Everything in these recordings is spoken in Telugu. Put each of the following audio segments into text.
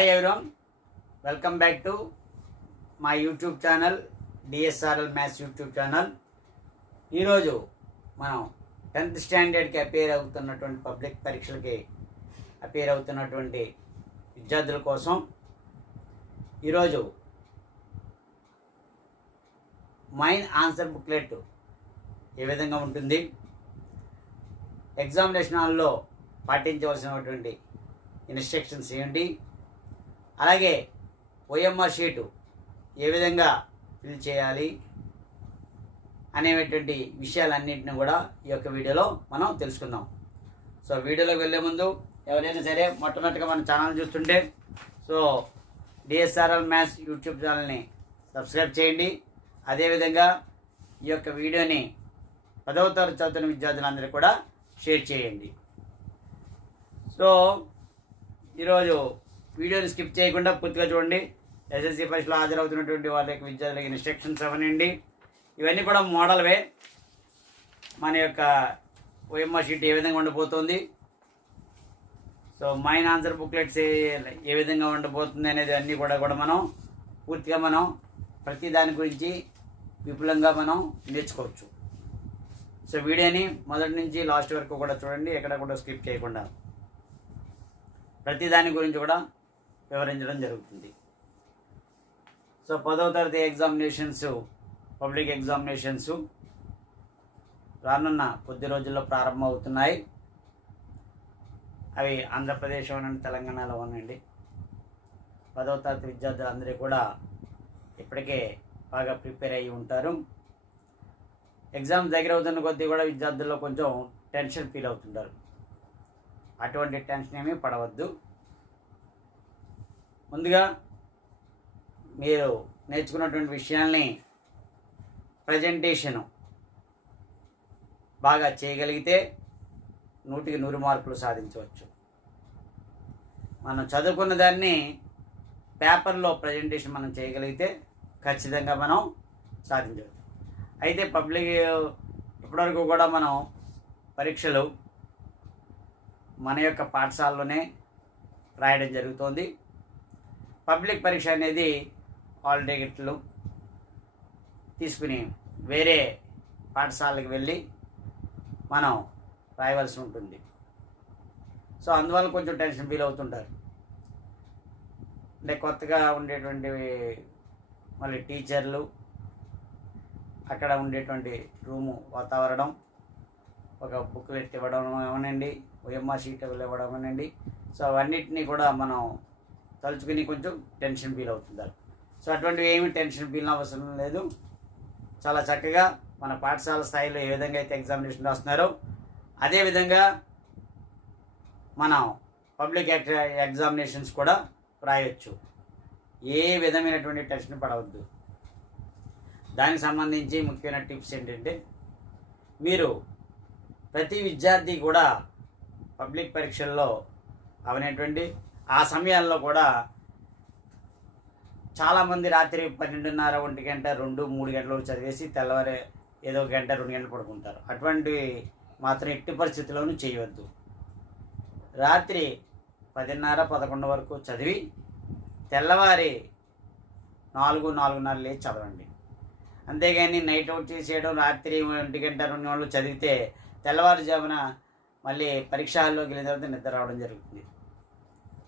Hi everyone, welcome back to my YouTube channel DSRL maths YouTube channel. ఈరోజు మనం 10th స్టాండర్డ్కి అపేర్ అవుతున్నటువంటి పబ్లిక్ పరీక్షలకి అపేర్ అవుతున్నటువంటి విద్యార్థుల కోసం ఈరోజు మైన్ ఆన్సర్ బుక్లెట్ ఏ విధంగా ఉంటుంది, ఎగ్జామినేషన్ హాల్లో పాటించవలసినటువంటి ఇన్స్ట్రక్షన్స్ ఏంటి, అలాగే ఓఎంఆర్ షీటు ఏ విధంగా ఫిల్ చేయాలి అనేటువంటి విషయాలన్నింటినీ కూడా ఈ యొక్క వీడియోలో మనం తెలుసుకుందాం. సో వీడియోలోకి వెళ్ళే ముందు ఎవరైనా సరే మొట్టమొదటిగా మన ఛానల్ చూస్తుంటే డిఎస్ఆర్ఎల్ మ్యాథ్స్ యూట్యూబ్ ఛానల్ని సబ్స్క్రైబ్ చేయండి. అదేవిధంగా ఈ యొక్క వీడియోని 10వ తరగతి చదువుతున్న విద్యార్థులందరూ కూడా షేర్ చేయండి. సో ఈరోజు వీడియోని స్కిప్ చేయకుండా పూర్తిగా చూడండి. ఎస్ఎస్సి పరీక్షలో హాజరవుతున్నటువంటి వాళ్ళ యొక్క విద్యార్థులకి ఇన్స్ట్రక్షన్స్ అవనండి, ఇవన్నీ కూడా మోడల్వే. మన యొక్క ఓఎంఆర్ షీట్ ఏ విధంగా ఉండబోతుంది, సో మైన్ ఆన్సర్ బుక్లెట్స్ ఏ విధంగా ఉండబోతుంది అనేది అన్నీ కూడా మనం పూర్తిగా మనం ప్రతి దాని గురించి విపులంగా మనం నేర్చుకోవచ్చు. సో వీడియోని మొదటి నుంచి లాస్ట్ వరకు కూడా చూడండి, ఎక్కడ కూడా స్కిప్ చేయకుండా ప్రతి దాని గురించి కూడా వివరించడం జరుగుతుంది. సో 10వ తరగతి ఎగ్జామినేషన్స్, పబ్లిక్ ఎగ్జామినేషన్స్ రానున్న కొద్ది రోజుల్లో ప్రారంభం అవుతున్నాయి. అవి ఆంధ్రప్రదేశ్ అనండి, తెలంగాణలో ఉన్నాయండి. 10వ తరగతి విద్యార్థులందరూ కూడా ఇప్పటికే బాగా ప్రిపేర్ అయ్యి ఉంటారు. ఎగ్జామ్స్ దగ్గర అవుతున్న కొద్దీ కూడా విద్యార్థుల్లో కొంచెం టెన్షన్ ఫీల్ అవుతుంటారు. అటువంటి టెన్షన్ ఏమీ పడవద్దు. ముందుగా మీరు నేర్చుకున్నటువంటి విషయాల్ని ప్రజెంటేషను బాగా చేయగలిగితే 100కి 100 మార్కులు సాధించవచ్చు. మనం చదువుకున్న దాన్ని పేపర్లో ప్రజెంటేషన్ మనం చేయగలిగితే ఖచ్చితంగా మనం సాధించవచ్చు. అయితే పబ్లిక్ ఇప్పటివరకు కూడా మనం పరీక్షలు మన యొక్క పాఠశాలలోనే రాయడం జరుగుతోంది. పబ్లిక్ పరీక్ష అనేది హాల్ టికెట్లు తీసుకుని వేరే పాఠశాలకు వెళ్ళి మనం రాయవలసి ఉంటుంది. సో అందువల్ల కొంచెం టెన్షన్ ఫీల్ అవుతుంటారు. అంటే కొత్తగా ఉండేటువంటి మళ్ళీ టీచర్లు, అక్కడ ఉండేటువంటి రూము వాతావరణం, ఒక బుక్లెట్ ఇవ్వడం ఏమనండి, ఓఎంఆర్ షీట్ ఇవ్వడం ఏమనండి, సో అవన్నిటినీ కూడా మనం తలుచుకుని కొంచెం టెన్షన్ ఫీల్ అవుతుంటారు. సో అటువంటివి ఏమీ టెన్షన్ ఫీల్ అవసరం లేదు. చాలా చక్కగా మన పాఠశాల స్థాయిలో ఏ విధంగా అయితే ఎగ్జామినేషన్ రాస్తున్నారో అదేవిధంగా మనం పబ్లిక్ ఎగ్జామినేషన్స్ కూడా రాయొచ్చు. ఏ విధమైనటువంటి టెన్షన్ పడవద్దు. దానికి సంబంధించి ముఖ్యమైన టిప్స్ ఏంటంటే, మీరు ప్రతి విద్యార్థి కూడా పబ్లిక్ పరీక్షల్లో అవనేటువంటి ఆ సమయాల్లో కూడా చాలామంది రాత్రి 12:30, 1 గంట, 2, 3 గంటల వరకు చదివేసి తెల్లవారే ఏదో 1 గంట, 2 గంటలు పడుకుంటారు. అటువంటివి మాత్రం ఎట్టి పరిస్థితుల్లోనూ చేయవద్దు. రాత్రి 10:30, 11 వరకు చదివి తెల్లవారి 4, 4:30 లేచి చదవండి. అంతేగాని నైట్ అవుట్ చేసేయడం, రాత్రి 1 గంట, 2 గంటలు చదివితే తెల్లవారుజామున మళ్ళీ పరీక్ష హాల్లోకి వెళ్ళిన తర్వాత నిద్ర రావడం జరుగుతుంది.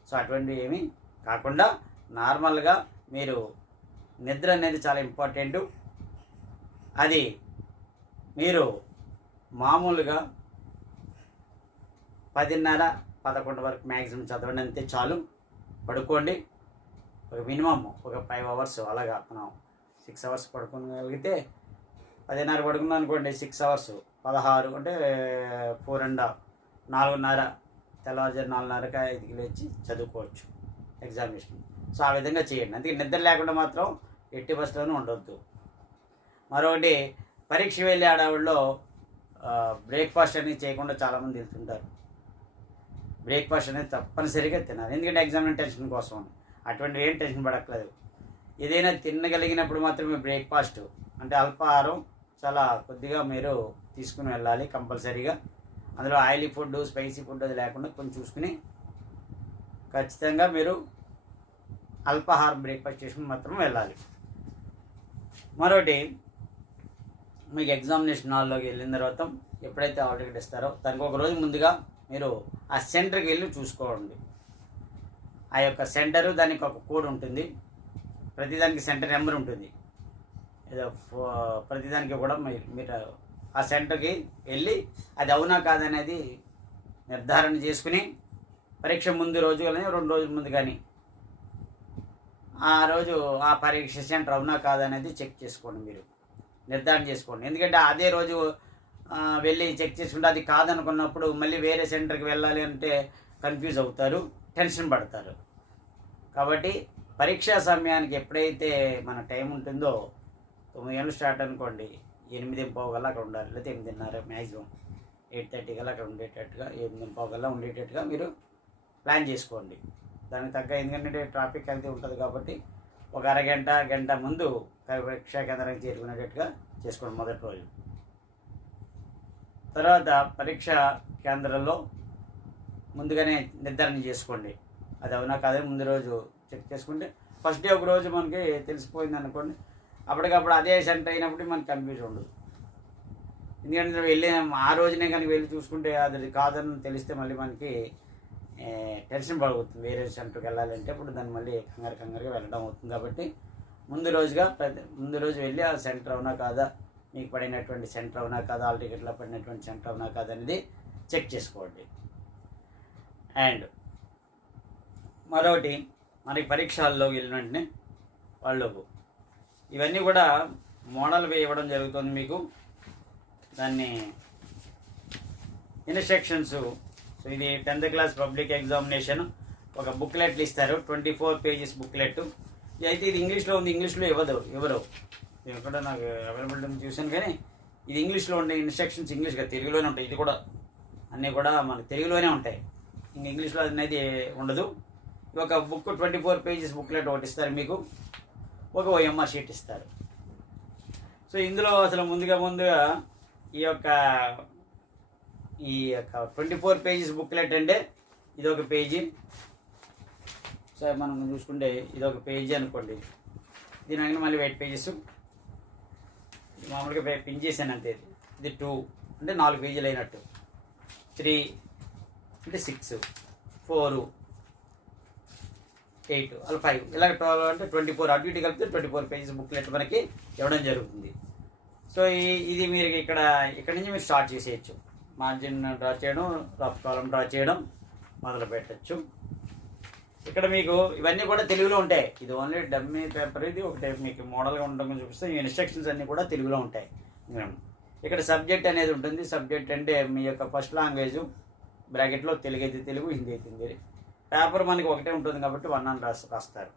సో అటువంటివి ఏమీ కాకుండా నార్మల్గా మీరు నిద్ర అనేది చాలా ఇంపార్టెంటు. అది మీరు మామూలుగా 10:30, 11 వరకు మ్యాక్సిమం చదవండి, అంతే చాలు. పడుకోండి. ఒక మినిమమ్ ఒక 5 అవర్స్, అలాగా మనం 6 అవర్స్ పడుకోగలిగితే 10:30 పడుకున్నాం అనుకోండి, 6 అవర్స్ 16 అంటే 4.5, 4:30, తెల్లవారుజాము 4:30కి 5కి లేచి చదువుకోవచ్చు ఎగ్జామినేషన్. సో ఆ విధంగా చేయండి. అందుకే నిద్ర లేకుండా మాత్రం ఎట్టి బస్సులోనూ ఉండొద్దు. మరొకటి, పరీక్ష వెళ్ళే ఆడవాళ్ళు బ్రేక్ఫాస్ట్ అనేది చేయకుండా చాలామంది వెళ్తుంటారు. బ్రేక్ఫాస్ట్ అనేది తప్పనిసరిగా తినాలి, ఎందుకంటే ఎగ్జామినేషన్ టెన్షన్ కోసం. అటువంటి ఏం టెన్షన్ పడక్కలేదు. ఏదైనా తినగలిగినప్పుడు మాత్రమే బ్రేక్ఫాస్ట్ అంటే అల్పాహారం చాలా కొద్దిగా మీరు తీసుకుని వెళ్ళాలి కంపల్సరీగా. అందులో ఆయిలీ ఫుడ్, స్పైసీ ఫుడ్ అది లేకుండా కొంచెం చూసుకుని ఖచ్చితంగా మీరు అల్పాహారం బ్రేక్ఫాస్ట్ చేసుకుని మాత్రం వెళ్ళాలి. మరొకటి, మీకు ఎగ్జామినేషన్ హాల్లోకి వెళ్ళిన తర్వాత ఎప్పుడైతే హాల్ టికెట్ ఇస్తారో దానికి ఒక రోజు ముందుగా మీరు ఆ సెంటర్కి వెళ్ళి చూసుకోండి. ఆ యొక్క సెంటరు, దానికి ఒక కోడ్ ఉంటుంది, ప్రతిదానికి సెంటర్ నెంబర్ ఉంటుంది. ఏదో ప్రతిదానికి కూడా మీరు ఆ సెంటర్కి వెళ్ళి అది అవునా కాదనేది నిర్ధారణ చేసుకుని పరీక్ష ముందు రోజు కానీ 2 రోజుల ముందు కానీ ఆ రోజు ఆ పరీక్ష సెంటర్ అవునా కాదనేది చెక్ చేసుకోండి, మీరు నిర్ధారణ చేసుకోండి. ఎందుకంటే అదే రోజు వెళ్ళి చెక్ చేసుకుంటే అది కాదనుకున్నప్పుడు మళ్ళీ వేరే సెంటర్కి వెళ్ళాలి అంటే కన్ఫ్యూజ్ అవుతారు, టెన్షన్ పడతారు. కాబట్టి పరీక్షా సమయానికి ఎప్పుడైతే మన టైం ఉంటుందో 9 గంటలు స్టార్ట్ అనుకోండి, 8:15 కల్లా అక్కడ ఉండాలి, లేకపోతే 8:30 మ్యాక్సిమం 8:30 కల్లా అక్కడ ఉండేటట్టుగా, 8:15 కల్లా ఉండేటట్టుగా మీరు ప్లాన్ చేసుకోండి. దానికి తగ్గ, ఎందుకంటే ట్రాఫిక్ అది ఉంటుంది కాబట్టి ఒక అరగంట గంట ముందు పరీక్షా కేంద్రానికి చేరుకునేటట్టుగా చేసుకోండి మొదటి రోజు. తర్వాత పరీక్షా కేంద్రంలో ముందుగానే నిర్ధారణ చేసుకోండి, అది అవునా కాదే ముందు రోజు చెక్ చేసుకుంటే ఫస్ట్ డే ఒక రోజు మనకి తెలిసిపోయింది అనుకోండి, అప్పటికప్పుడు అదే సెంటర్ అయినప్పుడు మనకి కన్ఫ్యూజన్ ఉండదు. ఎందుకంటే వెళ్ళి ఆ రోజునే కనుక వెళ్ళి చూసుకుంటే అది కాదని తెలిస్తే మళ్ళీ మనకి టెన్షన్ పడుతుంది, వేరే సెంటర్కి వెళ్ళాలంటే ఇప్పుడు దాన్ని మళ్ళీ కంగారుగా వెళ్ళడం అవుతుంది. కాబట్టి ముందు రోజు వెళ్ళి ఆ సెంటర్ అవునా కాదా, మీకు పడినటువంటి సెంటర్ అవునా కాదా, హాల్ టికెట్లో పడినటువంటి సెంటర్ అవునా కాదా అనేది చెక్ చేసుకోండి. అండ్ మరొకటి, మనకి పరీక్షల్లో వెళ్ళిన వెంటనే వాళ్ళు ఇవన్నీ కూడా మోడల్ ఇవ్వడం జరుగుతుంది మీకు. దాన్ని ఇన్స్ట్రక్షన్స్, సో ఇది 10th క్లాస్ పబ్లిక్ ఎగ్జామినేషన్ ఒక బుక్లెట్లు ఇస్తారు, 24 పేజెస్ బుక్లెట్. అయితే ఇది ఇంగ్లీష్లో ఉంది, ఇంగ్లీష్లో ఎవరు ఎక్కడ నాకు అవైలబిలిటీ చూశాను, కానీ ఇది ఇంగ్లీష్లో ఉండే ఇన్స్ట్రక్షన్స్ ఇంగ్లీష్గా, తెలుగులోనే ఉంటాయి. ఇది కూడా అన్నీ కూడా మనకు తెలుగులోనే ఉంటాయి, ఇంగ్లీష్లో అనేది ఉండదు. ఒక బుక్ 24 పేజెస్ బుక్లెట్ ఒకటి ఇస్తారు మీకు, ఒక OMR షీట్ ఇస్తారు. సో ఇందులో అసలు ముందుగా ఈ యొక్క 24 పేజెస్ బుక్లెట్ అంటే ఇదొక పేజీ. సో మనం చూసుకుంటే ఇదొక పేజీ అనుకోండి, దీని మళ్ళీ 8 పేజెస్ మామూలుగా పిన్ చేశాను అంతే. ఇది 2 అంటే 4 పేజీలు అయినట్టు, 3 అంటే 6, 4, 8 అలా 5 ఇలా 12 అంటే 24, అటు ఇటు కలిపితే 24 పేజెస్ బుక్లెట్ మనకి ఇవ్వడం జరుగుతుంది. సో ఇది మీరు ఇక్కడ నుంచి మీరు స్టార్ట్ చేసేయచ్చు, మార్జిన్ డ్రా చేయడం, రఫ్ కాలం డ్రా చేయడం మొదలు పెట్టచ్చు. ఇక్కడ మీకు ఇవన్నీ కూడా తెలుగులో ఉంటాయి, ఇది ఓన్లీ డమ్మీ పేపర్, ఇది ఒకటే మీకు మోడల్గా ఉండడం చూపిస్తే ఈ ఇన్స్ట్రక్షన్స్ అన్నీ కూడా తెలుగులో ఉంటాయి. ఇక్కడ సబ్జెక్ట్ అనేది ఉంటుంది. సబ్జెక్ట్ అంటే మీ యొక్క ఫస్ట్ లాంగ్వేజ్ బ్రాకెట్లో తెలుగు అయితే తెలుగు, హిందీ అయితే హిందీ. పేపర్ మనకి ఒకటే ఉంటుంది కాబట్టి 1 అని రాస్తారు.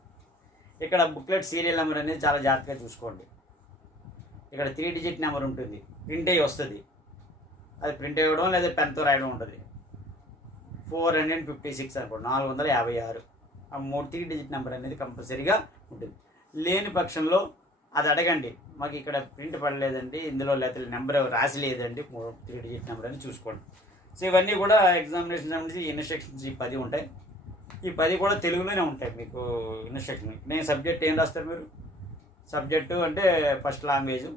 ఇక్కడ బుక్లెట్ సీరియల్ నెంబర్ అనేది చాలా జాగ్రత్తగా చూసుకోండి. ఇక్కడ 3 డిజిట్ నెంబర్ ఉంటుంది, ప్రింట్ అయ్యి వస్తుంది, అది ప్రింట్ అయ్యడం లేదా పెన్తో రాయడం ఉంటుంది. 456 అనుకోండి, 456 ఆ 3 డిజిట్ నెంబర్ అనేది కంపల్సరీగా ఉంటుంది. లేని పక్షంలో అది అడగండి, మాకు ఇక్కడ ప్రింట్ పడలేదండి, ఇందులో లేదా నెంబర్ రాసి లేదండి, 3 డిజిట్ నెంబర్ అని చూసుకోండి. సో ఇవన్నీ కూడా ఎగ్జామినేషన్ సంబంధించి ఇన్స్ట్రక్షన్స్ ఈ 10 ఉంటాయి. ఈ 10 కూడా తెలుగులోనే ఉంటాయి మీకు ఇన్స్ట్రక్షన్. నేను సబ్జెక్ట్ ఏం రాస్తారు మీరు, సబ్జెక్టు అంటే ఫస్ట్ లాంగ్వేజ్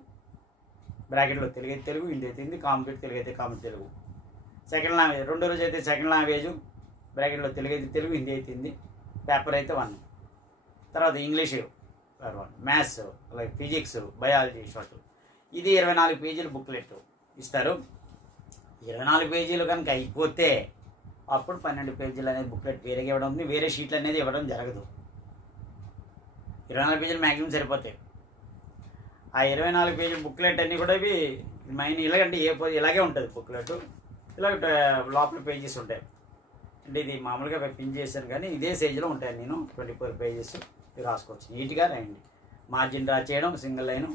బ్రాకెట్లో తెలుగు అయితే తెలుగు, హిందీ అయితే హిందీ, కాంప్లీట్ తెలుగు అయితే కాంప్లీట్ తెలుగు. సెకండ్ లాంగ్వేజ్, రెండో రోజు అయితే సెకండ్ లాంగ్వేజ్ బ్రాకెట్లో తెలుగు అయితే తెలుగు, హిందీ అయితే హిందీ, పేపర్ అయితే 1. తర్వాత ఇంగ్లీష్ 1, మ్యాథ్స్, అలాగే ఫిజిక్స్, బయాలజీ షార్ట్. ఇది 24 పేజీలు బుక్లెట్ ఇస్తారు. 24 పేజీలు కనుక అయిపోతే అప్పుడు 12 పేజీలు అనేది బుక్లెట్ వేరేగా ఇవ్వడం ఉంది, వేరే షీట్లు అనేది ఇవ్వడం జరగదు. 24 పేజీలు మ్యాక్సిమం సరిపోతాయి. ఆ 24 పేజీల బుక్లెట్ అన్నీ కూడా ఇవి మైన్ ఇలాగంటే ఇలాగే ఉంటుంది బుక్లెట్, ఇలా లోపల పేజెస్ ఉంటాయి. అంటే ఇది మామూలుగా పిన్ చేశాను కానీ ఇదే సైజులో ఉంటాయి. నేను 24 పేజెస్ రాసుకోవచ్చు, నీట్గా రాయండి. మార్జిన్ డ్రా చేయడం, సింగిల్ లైన్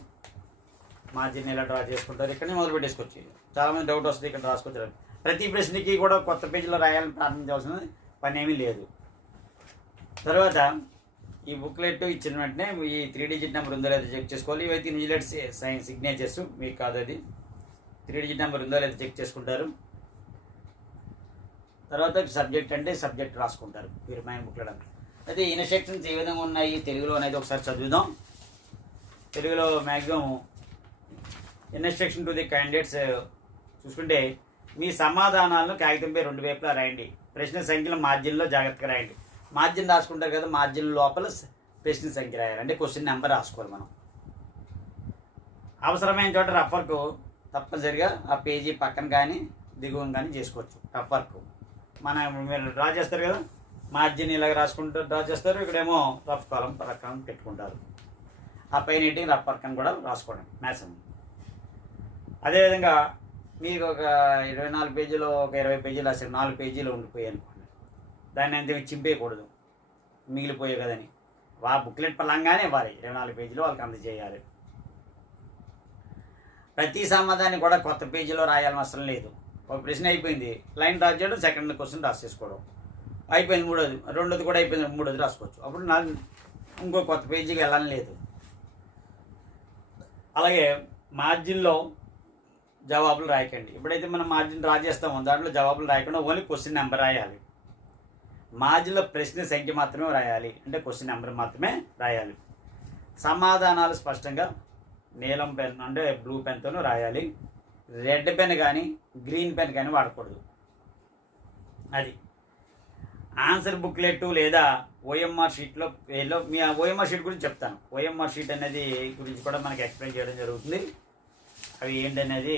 మార్జిన్ ఎలా డ్రా చేసుకుంటారు, ఇక్కడనే మొదలు పెట్టేసుకోవచ్చు. చాలామంది డౌట్ వస్తుంది ఇక్కడ రాసుకోవచ్చు. ప్రతి ప్రశ్నకి కూడా కొత్త పేజీలో రాయాలని ప్రారంభించాల్సిన పని ఏమీ లేదు. తర్వాత ఈ బుక్లెట్ ఇచ్చిన వెంటనే ఈ 3 డిజిట్ నెంబర్ ఉందో లేదో చెక్ చేసుకోవాలి. ఇవైతే ఇన్విజిలేట్ సైన్ సిగ్నేచర్స్, మీకు కాదు అది. 3 డిజిట్ నెంబర్ ఉందో లేదో చెక్ చేసుకుంటారు. తర్వాత సబ్జెక్ట్ అంటే సబ్జెక్ట్ రాసుకుంటారు మీరు మైన్ బుక్లెట్ అంటే. అయితే ఇన్స్ట్రక్షన్స్ ఏ విధంగా ఉన్నాయి తెలుగులో అనేది ఒకసారి చదువుదాం. తెలుగులో maximum instruction to the candidates చూసుకుంటే, మీ సమాధానాలను కాగితంపై 2 వైపులా రాయండి. ప్రశ్న సంఖ్యల మార్జిన్లో జాగ్రత్తగా రాయండి. మార్జిన్ రాసుకుంటారు కదా, మార్జిన్ లోపల ప్రశ్న సంఖ్య రాయాలి, అంటే క్వశ్చన్ నెంబర్ రాసుకోవాలి మనం. అవసరమైన చోట రఫ్ వర్క్ తప్పనిసరిగా ఆ పేజీ పక్కన కానీ దిగువన కానీ చేసుకోవచ్చు. రఫ్ వర్క్ మీరు డ్రా చేస్తారు కదా, మార్జిన్ ఇలాగ రాసుకుంటూ డ్రా చేస్తారు, ఇక్కడేమో రఫ్ కాలం పక్కన పెట్టుకుంటారు. ఆ పైన ఏంటి రఫ్ వర్క్ అని కూడా రాసుకోవడం మ్యాథ్స్. అదేవిధంగా మీకు ఒక 24 పేజీలో ఒక 20 పేజీలు రాశారు, 4 పేజీలు ఉండిపోయాయి అనుకోండి, దాన్ని అంతే చింపేయకూడదు మిగిలిపోయాయి కదని. బుక్లెట్ పలంగానే ఇవ్వాలి, 24 పేజీలు వాళ్ళకి అందజేయాలి. ప్రతి సమాధాన్ని కూడా కొత్త పేజీలో రాయాలని అవసరం లేదు. ఒక ప్రశ్న అయిపోయింది, లైన్ డ్రా చేయడం, సెకండ్ క్వశ్చన్ రాసేసుకోవడం అయిపోయింది, రెండోది కూడా అయిపోయింది, మూడోది రాసుకోవచ్చు. అప్పుడు ఇంకో కొత్త పేజీకి వెళ్ళాలని లేదు. అలాగే మార్జిన్లో జవాబులు రాయకండి. ఎప్పుడైతే మనం మార్జిన్ డ్రా చేస్తామో దాంట్లో జవాబులు రాయకుండా ఓన్లీ క్వశ్చన్ నెంబర్ రాయాలి. మార్జిన్లో ప్రశ్న సంఖ్య మాత్రమే రాయాలి, అంటే క్వశ్చన్ నెంబర్ మాత్రమే రాయాలి. సమాధానాలు స్పష్టంగా నీలం పెన్ అంటే బ్లూ పెన్తోనూ రాయాలి. రెడ్ పెన్ కానీ గ్రీన్ పెన్ కానీ వాడకూడదు. అది ఆన్సర్ బుక్లెట్ లేదా ఓఎంఆర్ షీట్లో మీ ఓఎంఆర్ షీట్ గురించి చెప్తాను. ఓఎంఆర్ షీట్ అనేది గురించి కూడా మనకి ఎక్స్ప్లెయిన్ చేయడం జరుగుతుంది. అవి ఏంటనేది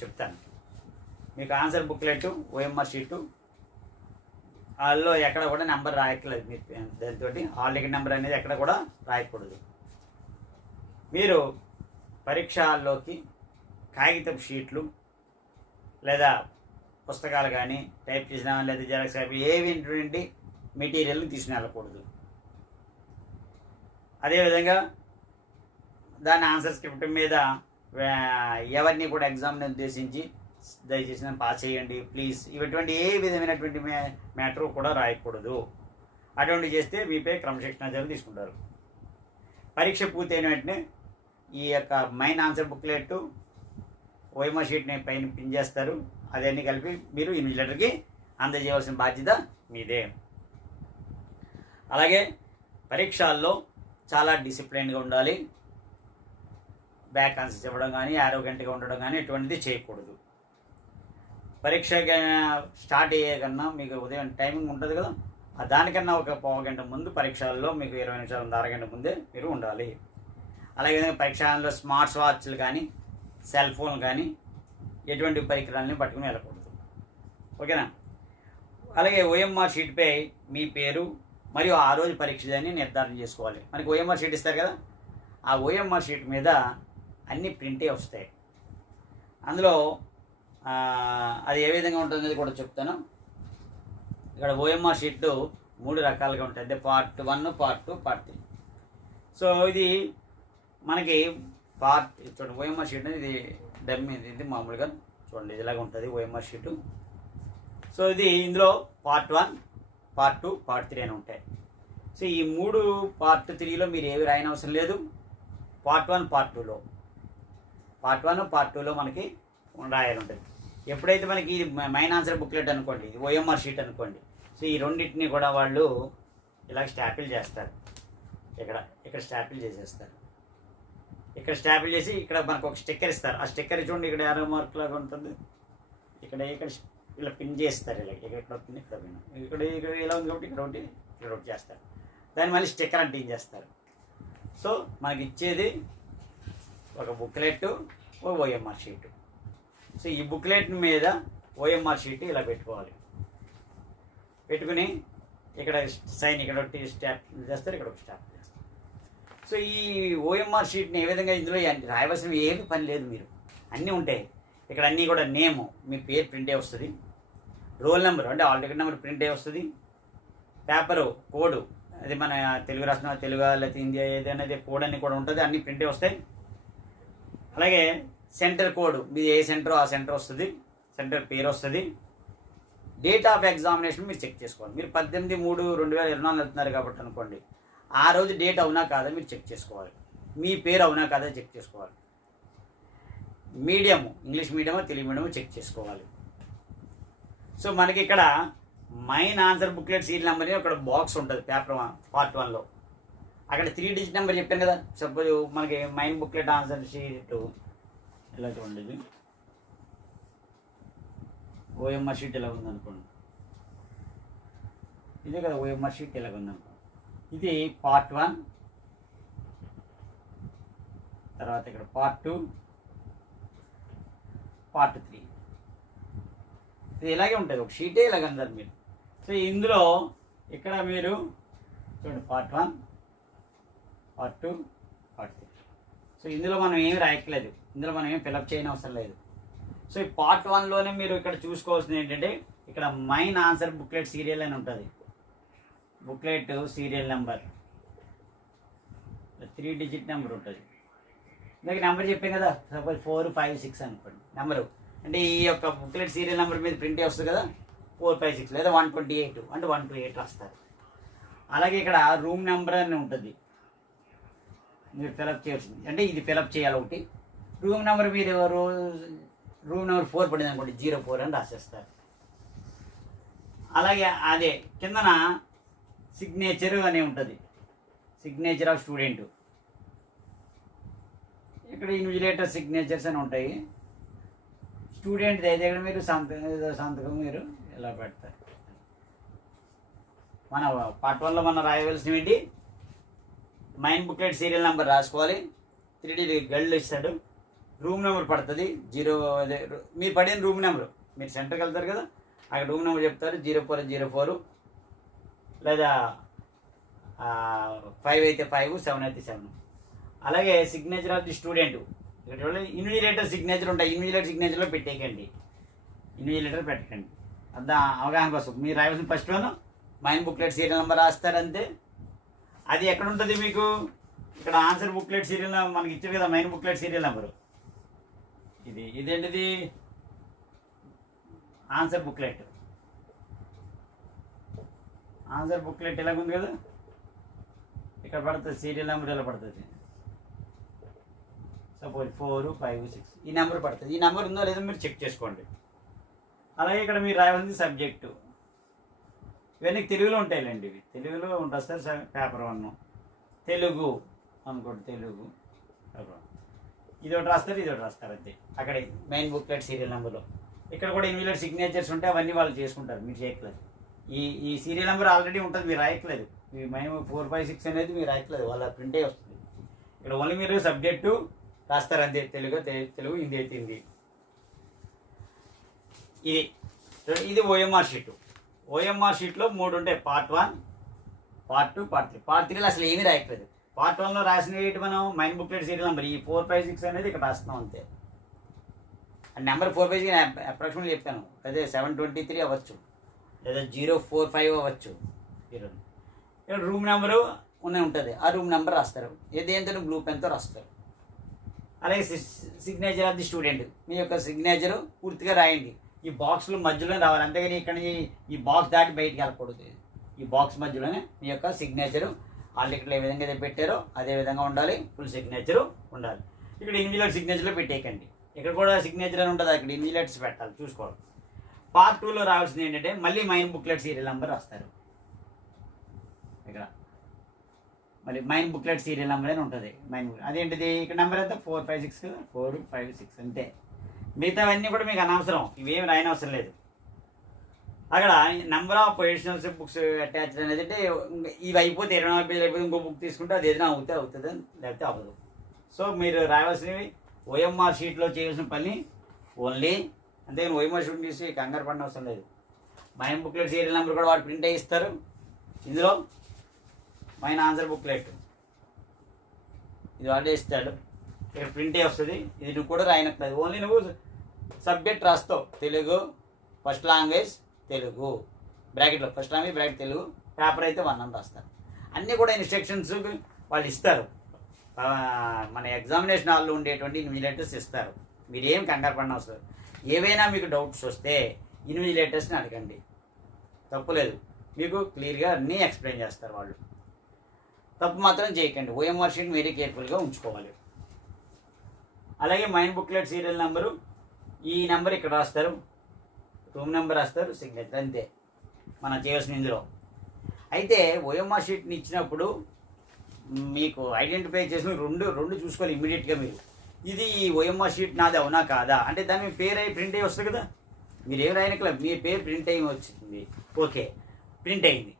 చెప్తాను. మీకు ఆన్సర్ బుక్లెట్ ఓఎంఆర్ షీటు వాళ్ళలో ఎక్కడ కూడా నెంబర్ రాయట్లేదు. మీరు దాంతో హాల్ టికెట్ నెంబర్ అనేది ఎక్కడ కూడా రాయకూడదు. మీరు పరీక్ష హాల్లోకి కాగితపు షీట్లు లేదా పుస్తకాలు కానీ టైప్ చేసిన లేదా జెరాక్స్ కాపీ ఏవిటువంటి మెటీరియల్ని తీసుకుని వెళ్ళకూడదు. అదేవిధంగా దాని ఆన్సర్ స్క్రిప్ట్ మీద ఎవరిని కూడా ఎగ్జామ్ని ఉద్దేశించి దయచేసి నన్ను పాస్ చేయండి ప్లీజ్, ఇటువంటి ఏ విధమైనటువంటి మ్యాటర్ కూడా రాయకూడదు. అటువంటివి చేస్తే మీపై క్రమశిక్షణ చర్యలు తీసుకుంటారు. పరీక్ష పూర్తయిన వెంటనే ఈ యొక్క మైన్ ఆన్సర్ బుక్లెట్ ఓఎంఆర్ షీట్ని పైన పిన్ చేస్తారు. అదన్నీ కలిపి మీరు ఇన్విజిలేటర్కి అందజేయవలసిన బాధ్యత మీదే. అలాగే పరీక్షల్లో చాలా డిసిప్లైన్గా ఉండాలి. బ్యాక్ ఆన్సర్స్ ఇవ్వడం కానీ ఆరోగ్యంగా ఉండడం కానీ ఎటువంటిది చేయకూడదు. పరీక్ష స్టార్ట్ అయ్యే కన్నా మీకు ఉదయం టైమింగ్ ఉంటుంది కదా, దానికన్నా ఒక పావు గంట ముందు పరీక్షల్లో మీకు 20 నిమిషాల అరగంట ముందే మీరు ఉండాలి. అలాగే పరీక్షల్లో స్మార్ట్ వాచ్లు కానీ సెల్ ఫోన్ కానీ ఎటువంటి పరికరాలని పట్టుకుని వెళ్ళకూడదు. ఓకేనా? అలాగే ఓఎంఆర్ షీట్పై మీ పేరు మరియు ఆ రోజు పరీక్షని నిర్ధారణ చేసుకోవాలి. మనకి ఓఎంఆర్ షీట్ ఇస్తారు కదా, ఆ ఓఎంఆర్ షీట్ మీద అన్ని ప్రింటే వస్తాయి. అందులో అది ఏ విధంగా ఉంటుందో కూడా చెప్తాను. ఇక్కడ ఓఎంఆర్ షీట్ 3 రకాలుగా ఉంటాయి, అంటే పార్ట్ 1, పార్ట్ 2, పార్ట్ 3. సో ఇది మనకి పార్ట్ చూడండి, ఓఎంఆర్ షీట్ అనేది డమ్మీ, ఇది మామూలుగా చూడండి ఇలాగ ఉంటుంది ఓఎంఆర్ షీటు. సో ఇది ఇందులో పార్ట్ 1, పార్ట్ 2, పార్ట్ 3 అని ఉంటాయి. సో ఈ 3 పార్ట్ 3లో మీరు ఏవి రాయనవసరం లేదు. పార్ట్ 1, పార్ట్ 2లో పార్ట్ 1, పార్ట్ 2లో మనకి రాయాలి ఉంటుంది. ఎప్పుడైతే మనకి ఇది మైన్ ఆన్సర్ బుక్లెట్ అనుకోండి, ఇది ఓఎంఆర్ షీట్ అనుకోండి, సో ఈ రెండింటిని కూడా వాళ్ళు ఇలా స్టాపిల్ చేస్తారు. ఇక్కడ స్టాపిల్ చేసేస్తారు. ఇక్కడ స్టాపిల్ చేసి ఇక్కడ మనకు ఒక స్టిక్కర్ ఇస్తారు. ఆ స్టిక్కర్ చూడండి ఇక్కడ యారో మార్క్ లాగా ఉంటుంది. ఇక్కడ ఇలా పిన్ చేస్తారు. ఇక్కడ పిన్, ఇక్కడ పిన్, ఇక్కడ ఇలా ఉంది కాబట్టి ఇక్కడ ఒకటి చేస్తారు. దాన్ని మళ్ళీ స్టిక్కర్ అంటే ఏం చేస్తారు. సో మనకి ఇచ్చేది ఒక బుక్లెట్, ఒక ఓఎంఆర్ షీట్. సో ఈ బుక్లెట్ మీద ఓఎంఆర్ షీట్ ఇలా పెట్టుకోవాలి. పెట్టుకుని ఇక్కడ సైన్ ఇక్కడ ఒకటి స్టాప్ చేస్తారు, ఇక్కడ ఒక స్టాప్ చేస్తారు. సో ఈ ఓఎంఆర్ షీట్ని ఏ విధంగా ఇందులో రాయవలసినవి ఏమి పని లేదు, మీరు అన్నీ ఉంటాయి. ఇక్కడ అన్నీ కూడా నేము, మీ పేరు ప్రింటే వస్తుంది. రోల్ నెంబర్ అంటే ఆల్ టికెట్ నెంబర్ ప్రింటే వస్తుంది. పేపరు కోడ్, అది మన తెలుగు రాష్ట్రం తెలుగు లేకపోతే ఇండియా ఏదైనా కోడ్ అన్నీ కూడా ఉంటుంది, అన్నీ ప్రింటే వస్తాయి. అలాగే సెంటర్ కోడ్, మీది ఏ సెంటర్ ఆ సెంటర్ వస్తుంది, సెంటర్ పేరు వస్తుంది. డేట్ ఆఫ్ ఎగ్జామినేషన్ మీరు చెక్ చేసుకోవాలి. మీరు 18/3/2024 వెళ్తున్నారు కాబట్టి అనుకోండి, ఆ రోజు డేట్ అవునా కాదా మీరు చెక్ చేసుకోవాలి. మీ పేరు అవునా కాదా చెక్ చేసుకోవాలి. మీడియము ఇంగ్లీష్ మీడియమో తెలుగు మీడియమో చెక్ చేసుకోవాలి. సో మనకి ఇక్కడ main answer booklet serial number అక్కడ బాక్స్ ఉంటుంది పేపర్ పార్ట్ 1లో. అక్కడ 3 డిజిట్ నెంబర్ చెప్పాను కదా. సపోజ్ మనకి మైన్ బుక్లెట్ ఆన్సర్ షీట్ ఇలా చూడండి, ఓఎంఆర్ షీట్ ఇలా ఉందనుకోండి, ఇదే కదా ఓఎంఆర్ షీట్ ఇలా ఉందనుకోండి. ఇది పార్ట్ 1, తర్వాత ఇక్కడ పార్ట్ 2, పార్ట్ 3. ఇది ఇలాగే ఉంటుంది, ఒక షీటే ఇలాగ అందరు మీరు. సో ఇందులో ఇక్కడ మీరు చూడండి పార్ట్ 1, పార్ట్ 2, పార్ట్ 3. సో ఇందులో మనం ఏమి రాయట్లేదు, ఇందులో మనం ఏమి ఫిలప్ చేయని అవసరం లేదు. సో ఈ పార్ట్ 1లోనే మీరు ఇక్కడ చూసుకోవాల్సింది ఏంటంటే ఇక్కడ మైన్ ఆన్సర్ బుక్లెట్ సీరియల్ అని ఉంటుంది. Booklet serial number 3 digit number ఉంటుంది. ఇందాక నెంబర్ చెప్పాం కదా, సపోజ్ 4, 5, 6 అనుకోండి నెంబరు. అంటే ఈ యొక్క బుక్లెట్ సీరియల్ నెంబర్ మీద ప్రింట్ వస్తుంది కదా 4, 5, 6 లేదా 128 అంటే 1 to 8 రాస్తారు. అలాగే ఇక్కడ రూమ్ నెంబర్ అని ఉంటుంది, మీరు ఫిలప్ చేయాల్సింది. అంటే ఇది ఫిలప్ చేయాలి ఒకటి. రూమ్ నెంబర్ మీరు రూమ్ నెంబర్ 4 పడింది అనుకోండి 04 అని రాసేస్తారు. అలాగే అదే కిందన సిగ్నేచర్ అని ఉంటుంది, సిగ్నేచర్ ఆఫ్ స్టూడెంట్. ఇక్కడ ఇన్విజిలేటర్ సిగ్నేచర్స్ అని ఉంటాయి. స్టూడెంట్ దగ్గర మీరు సంతకం మీరు ఎలా పెడతారు. మన పార్ట్ 1లో మనం రాయవలసినవి ఏంటి, మైన్ బుక్లెట్ సీరియల్ నెంబర్ రాసుకోవాలి. 3D గళ్ళు ఇస్తాడు, రూమ్ నెంబర్ పడుతుంది 0, అదే మీరు పడిన రూమ్ నెంబరు. మీరు సెంటర్కి వెళ్తారు కదా, అక్కడ రూమ్ నెంబర్ చెప్తారు 0404, లేదా 5 అయితే 5, 7 అయితే 7. అలాగే సిగ్నేచర్ ఆఫ్ ది స్టూడెంట్, ఇక్కడ ఇన్విజిలేటర్ సిగ్నేచర్ ఉంటాయి. ఇన్విజిలేటర్ సిగ్నేచర్లో పెట్టేయకండి, ఇన్విజిలేటర్ పెట్టకండి. అర్థం అవగాహన కోసం మీరు రాయాల్సిన first 1 main booklet serial number రాస్తారంతే. అది ఎక్కడ ఉంటుంది మీకు, ఇక్కడ ఆన్సర్ బుక్లెట్ సీరియల్ మనకి ఇచ్చారు కదా మైన్ బుక్లెట్ సీరియల్ నెంబరు. ఇదేంటిది ఆన్సర్ బుక్లెట్. ఆన్సర్ బుక్లెట్ ఎలాగుంది కదా, ఇక్కడ పడుతుంది సీరియల్ నెంబర్ ఎలా పడుతుంది. సపోజ్ 4, 5, 6 ఈ నెంబర్ పడుతుంది. ఈ నెంబర్ ఉందో లేదో మీరు చెక్ చేసుకోండి. అలాగే ఇక్కడ మీరు రాయాల్సింది సబ్జెక్టు. ఇవన్నీ తెలుగులో ఉంటాయిలేండి, ఇవి తెలుగులో ఉంటుంది సార్. పేపర్ 1 తెలుగు అనుకోండి, తెలుగు పేపర్ 1 ఇది ఒకటి రాస్తారు, ఇది ఒకటి రాస్తారు అంతే. అక్కడ మెయిన్ బుక్లెట్ సీరియల్ నెంబర్లో ఇక్కడ కూడా ఇన్విజిలేటర్ సిగ్నేచర్స్ ఉంటాయి, అవన్నీ వాళ్ళు చేసుకుంటారు, మీరు చేయట్లేదు. ఈ సీరియల్ నెంబర్ ఆల్రెడీ ఉంటుంది, మీరు రాయట్లేదు. మీ మైన్ 4, 5, 6 అనేది మీరు రాయట్లేదు, వాళ్ళ ప్రింటే వస్తుంది. ఇక్కడ ఓన్లీ మీరు సబ్జెక్టు రాస్తారు అంతే. తెలుగు, హిందీ అయితే హిందీ. ఇది ఓఎంఆర్ షీటు. ఓఎంఆర్ షీట్లో 3 ఉంటాయి, పార్ట్ 1, పార్ట్ 2, పార్ట్ 3. పార్ట్ 3లో అసలు ఏమీ రాయట్లేదు. పార్ట్ 1లో రాసిన ఏంటి మనం మైన్ బుక్లెట్ సీరియల్ నెంబర్ ఈ 4, 5, 6 అనేది ఇక్కడ రాస్తున్నాం అంతే. నెంబర్ 4, 5 అప్రాక్సిమేట్లీ చెప్పాను, అదే 723 అవ్వచ్చు, లేదా 045 అవ్వచ్చు. ఇక్కడ రూమ్ నెంబరు ఉంటుంది, ఆ రూమ్ నెంబర్ రాస్తారు. దేంతో బ్లూ పెన్తో రాస్తారు. అలాగే సిగ్నేచర్ ఆఫ్ ది స్టూడెంట్, మీ యొక్క సిగ్నేచరు పూర్తిగా రాయండి. ఈ బాక్స్లో మధ్యలో రావాలి, అంతేగాని ఇక్కడ ఈ బాక్స్ దాటి బయటికి వెళ్ళకూడదు. ఈ బాక్స్ మధ్యలోనే మీ యొక్క సిగ్నేచరు వాళ్ళు ఇక్కడ ఏ విధంగా అయితే పెట్టారో అదే విధంగా ఉండాలి, ఫుల్ సిగ్నేచరు ఉండాలి. ఇక్కడ ఇన్విజిలేటర్ సిగ్నేచర్లో పెట్టేయకండి, ఇక్కడ కూడా సిగ్నేచర్ అని ఉంటుంది, అక్కడ ఇన్విజిలేటర్స్ పెట్టాలి, చూసుకోవాలి. పార్ట్ 2లో రావాల్సింది ఏంటంటే మళ్ళీ మైన్ బుక్లెట్ సీరియల్ నెంబర్ రాస్తారు. ఇక్కడ మళ్ళీ మైన్ బుక్లెట్ సీరియల్ నెంబర్ అని ఉంటుంది. అదేంటిది ఇక్కడ నెంబర్ ఎంత 4, 5, 6 కదా, 4, 5, 6 అంతే. మిగతావన్నీ కూడా మీకు అనవసరం, ఇవేమి రాయనవసరం లేదు. అక్కడ నెంబర్ ఆఫ్ పొజిషనల్స్ బుక్స్ అటాచ్డ్ అనేది అంటే ఇవి అయిపోతే 24 పేజీలు అయిపోతే ఇంకో బుక్ తీసుకుంటే అది ఏదైనా అవుతుంది, లేకపోతే అవ్వదు. సో మీరు రాయవలసినవి ఓఎంఆర్ షీట్లో చేయాల్సిన పని ఓన్లీ, అంతేగాని ఓఎంఆర్ షీట్ తీసి కంగారు పడిన అవసరం లేదు. మైన్ బుక్లెట్ సీరియల్ నెంబర్ కూడా వాడు ప్రింట్ అయ్యి ఇస్తారు. ఇందులో మైన్ ఆన్సర్ బుక్లెట్ ఇది వాడే ఇస్తాడు, ఇక్కడ ప్రింట్ అయ్యి వస్తుంది. ఇది నువ్వు కూడా రాయనట్లేదు, ఓన్లీ నువ్వు సబ్జెక్ట్ రాస్తావు. తెలుగు ఫస్ట్ లాంగ్వేజ్ తెలుగు బ్రాకెట్లో, first language bracket Telugu, paper అయితే 1 అని రాస్తారు. అన్నీ కూడా ఇన్స్ట్రక్షన్స్ వాళ్ళు ఇస్తారు, మన ఎగ్జామినేషన్ హాల్లో ఉండేటువంటి ఇన్విజిలేటర్స్ ఇస్తారు. మీరేం కంగారు పడిన అవసరం. ఏవైనా మీకు డౌట్స్ వస్తే ఇన్విజిలేటర్స్ని అడగండి, తప్పులేదు. మీకు క్లియర్గా అన్నీ ఎక్స్ప్లెయిన్ చేస్తారు వాళ్ళు. తప్పు మాత్రం చేయకండి. ఓఎంఆర్ షీట్ మీరే కేర్ఫుల్గా ఉంచుకోవాలి. అలాగే మైన్ బుక్లెట్ సీరియల్ నెంబరు, ఈ నెంబర్ ఇక్కడ రాస్తారు, రూమ్ నెంబర్ రాస్తారు, సిగ్నేచర్ అంతే. మనం చేయాల్సిన ఇందులో. అయితే ఓఎంఆర్ షీట్ని ఇచ్చినప్పుడు మీకు ఐడెంటిఫై చేసిన రెండు చూసుకోవాలి ఇమీడియట్గా మీరు. ఇది ఈ ఓఎంఆర్ షీట్ నాది అవునా కాదా అంటే దాని మీ పేరు అయ్యి ప్రింట్ అయ్యి వస్తుంది కదా. మీరు ఏం రాయనట్లే, మీ పేరు ప్రింట్ అయ్యి వచ్చింది, ఓకే ప్రింట్ అయింది.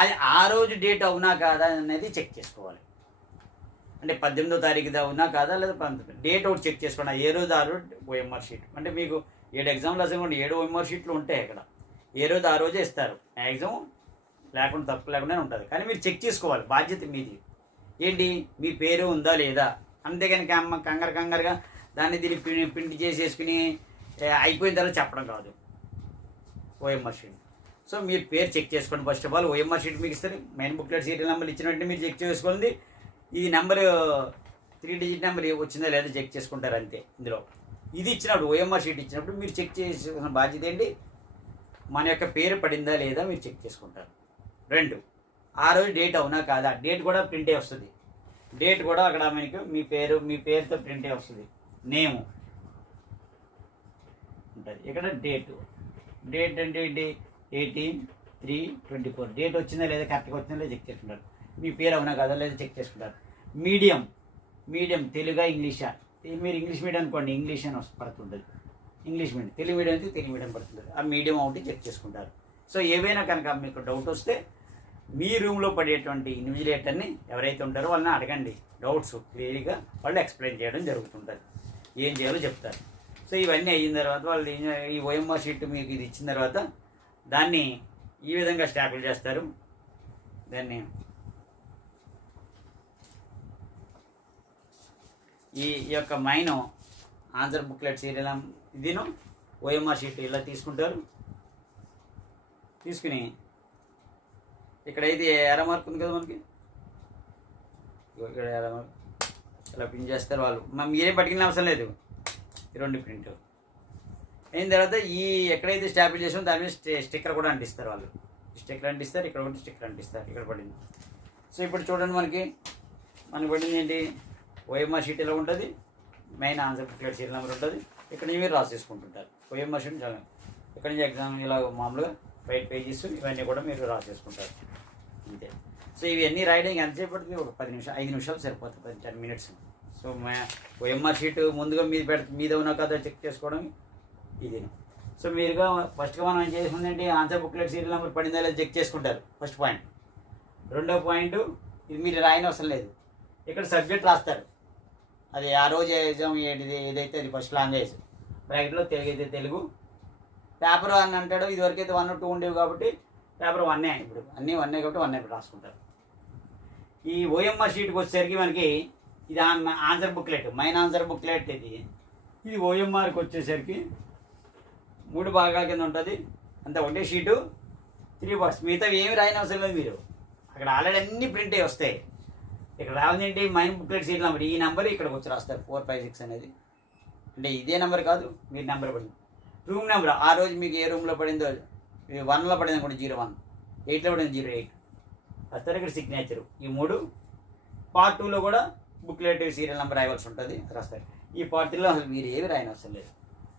అది ఆ రోజు డేట్ అవునా కాదా అనేది చెక్ చేసుకోవాలి. అంటే 18వ తారీఖుది అవునా కాదా లేదా 19 డేట్ ఒకటి చెక్ చేసుకోండి. ఏ రోజు ఆ రోజు ఓఎంఆర్ షీట్. అంటే మీకు 7 ఎగ్జామ్లు రాసుకోండి, 7 ఓఎంఆర్ షీట్లు ఉంటాయి అక్కడ. ఏ రోజు ఆ రోజే ఇస్తారు, మ్యాక్సిమం లేకుండా తప్పు లేకుండా ఉంటుంది. కానీ మీరు చెక్ చేసుకోవాలి, బాధ్యత మీది. ఏంటి మీ పేరు ఉందా లేదా, అంతేగాని కంగారుగా దాన్ని దీన్ని ప్రింట్ చేసేసుకుని అయిపోయిన తర్వాత చెప్పడం కాదు ఓఎంఆర్ షీట్. సో మీరు పేరు చెక్ చేసుకోండి. First of all OMR sheet మీకు ఇస్తారు, మెయిన్ బుక్లెట్ సీరియల్ నెంబర్ ఇచ్చిన వెంటనే మీరు చెక్ చేసుకోండి. ఈ నెంబర్ 3 డిజిట్ నెంబర్ వచ్చిందా లేదా చెక్ చేసుకుంటారు అంతే. ఇందులో ఇది ఇచ్చినప్పుడు ఓఎంఆర్ షీట్ ఇచ్చినప్పుడు మీరు చెక్ చేసుకున్న బాధ్యత ఏంటి, మన యొక్క పేరు పడిందా లేదా మీరు చెక్ చేసుకుంటారు. 2 ఆ రోజు డేట్ అవునా కాదా, డేట్ కూడా ప్రింట్ అయ్యి వస్తుంది. డేట్ కూడా అక్కడ మనకి మీ పేరుతో ప్రింట్ అయ్యి వస్తుంది. నేము ఉంటుంది ఇక్కడ. డేట్ అంటే ఏంటి 18/3/24 డేట్ వచ్చిందా లేదా కరెక్ట్గా వచ్చిందా లేదా చెక్ చేసుకుంటారు. మీ పేరు అవునా కాదా లేదా చెక్ చేసుకుంటారు. మీడియం తెలుగా ఇంగ్లీషా, మీరు ఇంగ్లీష్ మీడియం అనుకోండి ఇంగ్లీష్ అని పడుతుంటుంది. ఇంగ్లీష్ మీడియం, తెలుగు మీడియం అయితే తెలుగు మీడియం పడుతుంది. ఆ మీడియం ఒకటి చెక్ చేసుకుంటారు. సో ఏవైనా కనుక మీకు డౌట్ వస్తే మీ రూమ్లో పడేటువంటి ఇన్విజిలేటర్ని ఎవరైతే ఉంటారో వాళ్ళని అడగండి. డౌట్స్ క్లియర్గా వాళ్ళు ఎక్స్ప్లెయిన్ చేయడం జరుగుతుంటుంది, ఏం చేయాలో చెప్తారు. సో ఇవన్నీ అయిన తర్వాత వాళ్ళు ఈ ఓఎంఆర్ షీట్ మీకు ఇది ఇచ్చిన తర్వాత దాన్ని ఈ విధంగా స్టాపుల్ చేస్తారు. దాన్ని ఈ యొక్క మైన్ ఆన్సర్ బుక్లెట్ సీరియల్ ఇదిను ఓఎంఆర్ షీట్ ఇలా తీసుకుంటారు. తీసుకుని ఇక్కడైతే ఎర్ర మార్క్ ఉంది కదా మనకి, ఇక్కడ ఎర్ర మార్క్ ఇలా పిన్ చేస్తారు వాళ్ళు. మీరేం పట్టుకునే అవసరం లేదు. ఈ 2 ప్రింట్ అయిన తర్వాత ఈ ఎక్కడైతే స్టాపిల్ చేసామో దాని మీద స్టిక్కర్ కూడా అంటిస్తారు వాళ్ళు. స్టిక్కర్ అంటిస్తారు, ఇక్కడ ఒకటి స్టిక్కర్ అంటిస్తారు, ఇక్కడ పడింది. సో ఇప్పుడు చూడండి మనకి పడింది ఏంటి, ఓఎంఆర్ షీట్ ఇలా ఉంటుంది, main answer booklet serial number ఉంటుంది. ఇక్కడ నుంచి మీరు రాసేసుకుంటుంటారు ఓఎంఆర్ షీట్. చాలా ఇక్కడ నుంచి ఎగ్జామ్ ఇలా మామూలుగా వైట్ పేజెస్ ఇవన్నీ కూడా మీరు రాసేసుకుంటారు అంతే. సో ఇవన్నీ రాయడానికి ఎంతసేపు పడుతుంది, ఒక 5 నిమిషాలు సరిపోతుంది, 10 మినిట్స్. సో ఓఎంఆర్ షీట్ ముందుగా మీద ఉన్నా కదా చెక్ చేసుకోవడం ఇది. సో మీరుగా ఫస్ట్గా మనం ఏం చేసుకుంది ఏంటి, ఆన్సర్ బుక్లెట్ సీరియల్ నెంబర్ పడిందా లేదా చెక్ చేసుకుంటారు, ఫస్ట్ పాయింట్. 2వ పాయింట్, ఇది మీరు రాయని అవసరం లేదు, ఇక్కడ సబ్జెక్ట్ రాస్తారు. అది ఆ రోజు ఎగ్జామ్ ఏదైతే అది ఫస్ట్ లాంగ్వేజ్ బ్రాకెట్లో తెలుగు అయితే తెలుగు. పేపర్ 1 అంటాడు, ఇదివరకు అయితే 1, 2 ఉండేవి కాబట్టి పేపర్ 1 ఇప్పుడు అన్నీ 1 కాబట్టి 1 రాసుకుంటారు. ఈ ఓఎంఆర్ షీట్కి వచ్చేసరికి మనకి ఇది answer booklet, main answer booklet. ఇది ఓఎంఆర్కి వచ్చేసరికి 3 భాగాల కింద ఉంటుంది. అంత ఒకటే షీటు 3 బాక్స్. మిగతా ఏమి రాయని అవసరం లేదు, మీరు అక్కడ ఆల్రెడీ అన్నీ ప్రింట్ అయ్యి వస్తాయి. ఇక్కడ రావాలంటే మైన్ బుక్లెట్ సీట్ నెంబర్, ఈ నెంబర్ ఇక్కడికి వచ్చి రాస్తారు 4, 5, 6 అనేది. అంటే ఇదే నెంబర్ కాదు, మీరు నెంబర్ పడింది. రూమ్ నెంబర్ ఆ రోజు మీకు ఏ రూమ్లో పడిందో, 1లో పడింది అనుకోండి 01, 8లో పడింది 08 వస్తారు. ఇక్కడ సిగ్నేచరు ఈ 3. పార్ట్ 2లో కూడా బుక్లెట్ సీరియల్ నెంబర్ రాయవలసి ఉంటుంది, రాస్తారు. ఈ పార్ట్ 3లో అసలు మీరు ఏమి రాయని అవసరం లేదు.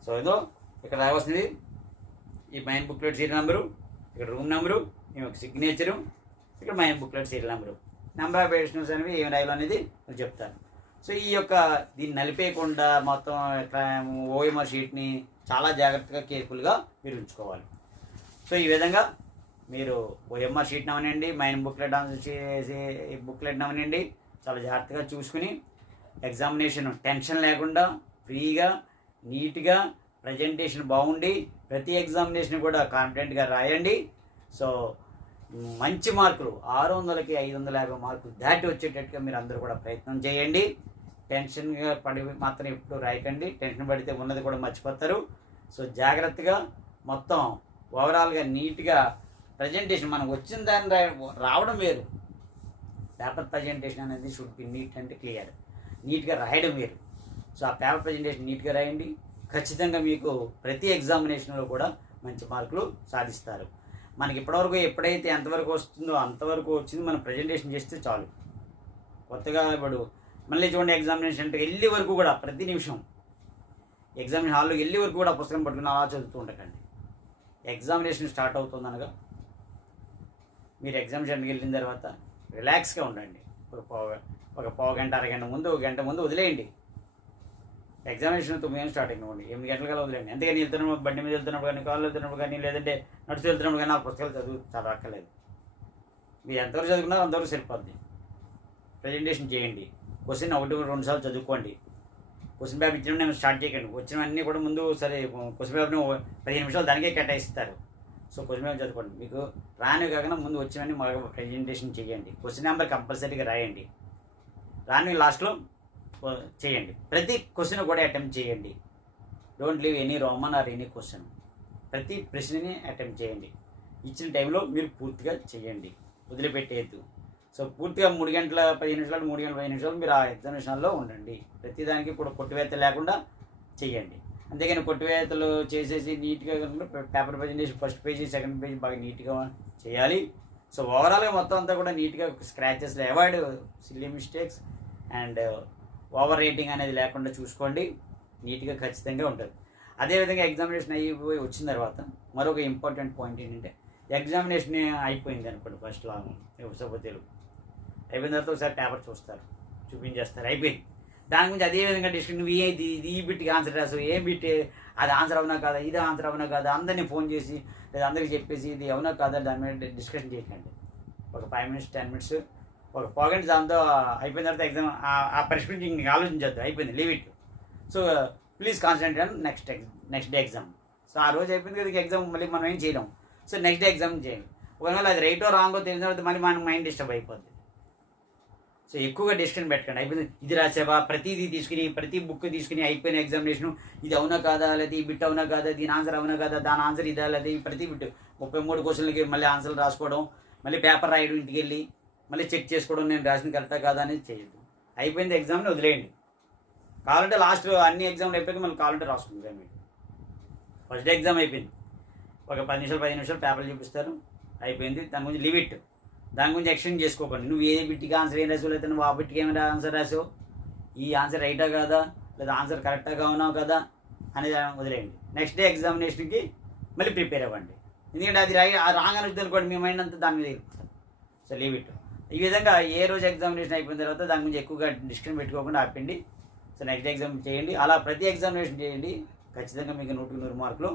సో ఏదో ఇక్కడ రాయవలసింది ఈ మైన్ బుక్లెట్ సీరియల్ నెంబరు, ఇక్కడ రూమ్ నెంబరు, మీ యొక్క సిగ్నేచరు, ఇక్కడ main booklet serial number, number of additionals అనేవి ఏమి రాయాలో అనేది నేను చెప్తాను. సో ఈ యొక్క దీన్ని నలిపేయకుండా మొత్తం ఓఎంఆర్ షీట్ని చాలా జాగ్రత్తగా కేర్ఫుల్గా మీరు ఉంచుకోవాలి. సో ఈ విధంగా మీరు ఓఎంఆర్ షీట్ అవనండి, మైన్ బుక్లెట్ బుక్లెట్ అవనండి, చాలా జాగ్రత్తగా చూసుకుని ఎగ్జామినేషన్ టెన్షన్ లేకుండా ఫ్రీగా నీట్గా ప్రజెంటేషన్ బాగుండి ప్రతి ఎగ్జామినేషన్ కూడా కాన్ఫిడెంట్గా రాయండి. సో మంచి మార్కులు 600కి 550 మార్కులు దాటి వచ్చేటట్టుగా మీరు అందరూ కూడా ప్రయత్నం చేయండి. టెన్షన్గా పడి మాత్రం ఎప్పుడు రాయకండి, టెన్షన్ పడితే ఉన్నది కూడా మర్చిపోతారు. సో జాగ్రత్తగా మొత్తం ఓవరాల్గా నీట్గా ప్రజెంటేషన్ మనం వచ్చిన దాన్ని రావడం వేరు, పేపర్ ప్రజెంటేషన్ అనేది should be neat and clear, నీట్గా రాయడం వేరు. సో ఆ పేపర్ ప్రజెంటేషన్ నీట్గా రాయండి, ఖచ్చితంగా మీకు ప్రతి ఎగ్జామినేషన్లో కూడా మంచి మార్కులు సాధిస్తారు. మనకి ఇప్పటివరకు ఎప్పుడైతే ఎంతవరకు వస్తుందో అంతవరకు వచ్చింది మనం ప్రజెంటేషన్ చేస్తే చాలు. కొత్తగా ఇప్పుడు మళ్ళీ చూడండి ఎగ్జామినేషన్ అంటే వెళ్ళే వరకు కూడా ప్రతి నిమిషం ఎగ్జామినేషన్ హాల్లోకి వెళ్ళే వరకు కూడా పుస్తకం పట్టుకుని అలా చదువుతూ ఉండకండి. ఎగ్జామినేషన్ స్టార్ట్ అవుతుంది అనగా మీరు ఎగ్జామ్ సెంటర్కి వెళ్ళిన తర్వాత రిలాక్స్గా ఉండండి. ఒక పావు గంట అరగంట ముందు గంట ముందు వదిలేయండి. ఎగ్జామినేషన్ 9 గంటలు స్టార్ట్ అయిపోండి, 8 గంటలకల్లా వదిలేండి. అంతేగాని వెళ్తున్నప్పుడు, బండి మీద వెళ్తున్నప్పుడు కానీ, కాళ్ళు వెళ్తున్నప్పుడు కానీ, లేదంటే నడుచు వెళ్తున్నప్పుడు కానీ ఆ పుస్తకాలు చదవక్కర్లేదు. మీరు ఎంతవరకు చదువుకున్నారో అంతవరకు సరిపోద్ది. ప్రజెంటేషన్ చేయండి, క్వశ్చన్ 1-2 సార్లు చదువుకోండి. క్వశ్చన్ పేపర్ ఇచ్చిన నేను స్టార్ట్ చేయకండి. వచ్చినవన్నీ కూడా ముందు సరే క్వశ్చన్ పేపర్ని 15 నిమిషాలు దానికే కేటాయిస్తారు. సో క్వశ్చన్ పేపర్ చదువుకోండి. మీకు రానివి కాకుండా ముందు వచ్చినవన్నీ మాకు ప్రజెంటేషన్ చేయండి. క్వశ్చన్ నెంబర్ కంపల్సరీగా రాయండి. రానివి లాస్ట్లో చేయండి. ప్రతి క్వశ్చన్ కూడా అటెంప్ట్ చేయండి. Don't leave any Roman or any question. ప్రతి ప్రశ్నని అటెంప్ట్ చేయండి. ఇచ్చిన టైంలో మీరు పూర్తిగా చేయండి, వదిలిపెట్టేయద్దు. సో పూర్తిగా 3 గంటల 15 నిమిషాలు 3 గంటల 15 నిమిషాలు మీరు ఆ ఎగ్జామినేషన్లో ఉండండి. ప్రతిదానికి కూడా కొట్టివేత లేకుండా చేయండి. అంతేగాని కొట్టివేతలు చేసేసి నీట్గా paper presentation first page second page బాగా నీట్గా చేయాలి. సో ఓవరాల్గా మొత్తం అంతా కూడా నీట్గా స్క్రాచెస్లో avoid silly mistakes and over rating అనేది లేకుండా చూసుకోండి. నీట్గా ఖచ్చితంగా ఉంటుంది. అదేవిధంగా ఎగ్జామినేషన్ అయిపోయి వచ్చిన తర్వాత మరొక ఇంపార్టెంట్ పాయింట్ ఏంటంటే, ఎగ్జామినేషన్ అయిపోయింది అనుకోండి, ఫస్ట్ లాగా తెలుగు అయిపోయిన తర్వాత ఒకసారి పేపర్ చూస్తారు, చూపించేస్తారు, అయిపోయింది. దాని గురించి అదేవిధంగా డిస్కషన్, నువ్వు ఈ బిట్కి ఆన్సర్ రాసు, ఏ బిట్ అది ఆన్సర్ అవునా కాదా, ఇది ఆన్సర్ అవునా కాదా, అందరినీ ఫోన్ చేసి లేదా అందరికీ చెప్పేసి ఇది అవునా కాదా దాని మీద డిస్కషన్ చేయకండి. ఒక 5 మినిట్స్ 10 మినిట్స్ ఒక పాయింట్ దాంతో అయిపోయిన తర్వాత ఎగ్జామ్ ఆ పరిస్థితి గురించి ఇంక ఆలోచించద్దు, అయిపోయింది, leave it. So please concentrate on next day exam. So ఆ రోజు అయిపోయింది కదా ఎగ్జామ్, మళ్ళీ మనం ఏం చేయలేం. సో నెక్స్ట్ డే ఎగ్జామ్ చేయండి. ఒకవేళ అది రైటో రాంగో తెలిసిన తర్వాత మళ్ళీ మన మైండ్ డిస్టర్బ్ అయిపోద్ది. సో ఎక్కువగా డిస్కషన్ పెట్టకండి. అయిపోయింది, ఇది రాసావా, ప్రతిదీ తీసుకుని ప్రతి బుక్ తీసుకుని అయిపోయిన ఎగ్జామినేషన్ ఇది అవునా కాదా, లేదా ఈ బిట్ అవునా కాదా, దీని ఆన్సర్ అవునా కాదా, దాని ఆన్సర్ ఇదా, లేదా ఈ ప్రతి బిట్ 33 క్వశ్చన్లకి మళ్ళీ ఆన్సర్లు రాసుకోవడం, మళ్ళీ పేపర్ రాయడం, ఇంటికి వెళ్ళి మళ్ళీ చెక్ చేసుకోవడం నేను రాసిన కరెక్టా కాదా అనేది చేయొద్దు. అయిపోయింది ఎగ్జామ్ని వదిలేయండి. కావాలంటే లాస్ట్ అన్ని ఎగ్జామ్లు అయిపోయాక మళ్ళీ కావాలంటే రాసుకుంటారు. మీరు ఫస్ట్ డే ఎగ్జామ్ అయిపోయింది, ఒక 10 నిమిషాలు 15 నిమిషాలు పేపర్లు చూపిస్తారు, అయిపోయింది. దాని గురించి లీవ్ ఇట్. దాని గురించి ఎక్స్టెండ్ చేసుకోకండి. నువ్వు ఏ బిట్టికి ఆన్సర్ ఏం రాసావు, లేదా నువ్వు ఆ బిట్టికి ఏమైనా ఆన్సర్ రాసావు, ఈ ఆన్సర్ రైటా కాదా, లేదా ఆన్సర్ కరెక్ట్గా ఉన్నావు కదా అనేది వదిలేయండి. నెక్స్ట్ డే ఎగ్జామినేషన్కి మళ్ళీ ప్రిపేర్ అవ్వండి. ఎందుకంటే అది రాంగ్ అని అనుకోండి, మీ మైండ్ అంతా దాని మీద వెళ్ళిపోతుంది. So leave it. ఈ విధంగా ఏ రోజు ఎగ్జామినేషన్ అయిపోయిన తర్వాత దాని గురించి ఎక్కువగా డిస్కషన్ పెట్టుకోకుండా ఆపండి. సో నెక్స్ట్ ఎగ్జామ్ చేయండి. అలా ప్రతి ఎగ్జామినేషన్ చేయండి. ఖచ్చితంగా మీకు 100కి 100 మార్కులు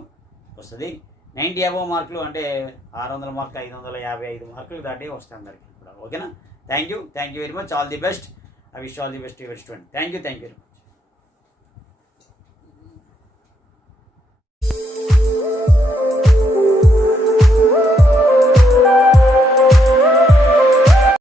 వస్తుంది. 90 అబోవ్ మార్కులు అంటే 600 మార్కులు 555 మార్కులు దాటి వస్తాయి అందరికీ కూడా. ఓకేనా? Thank you very much. All the best. I wish all the best your student. Thank you very much.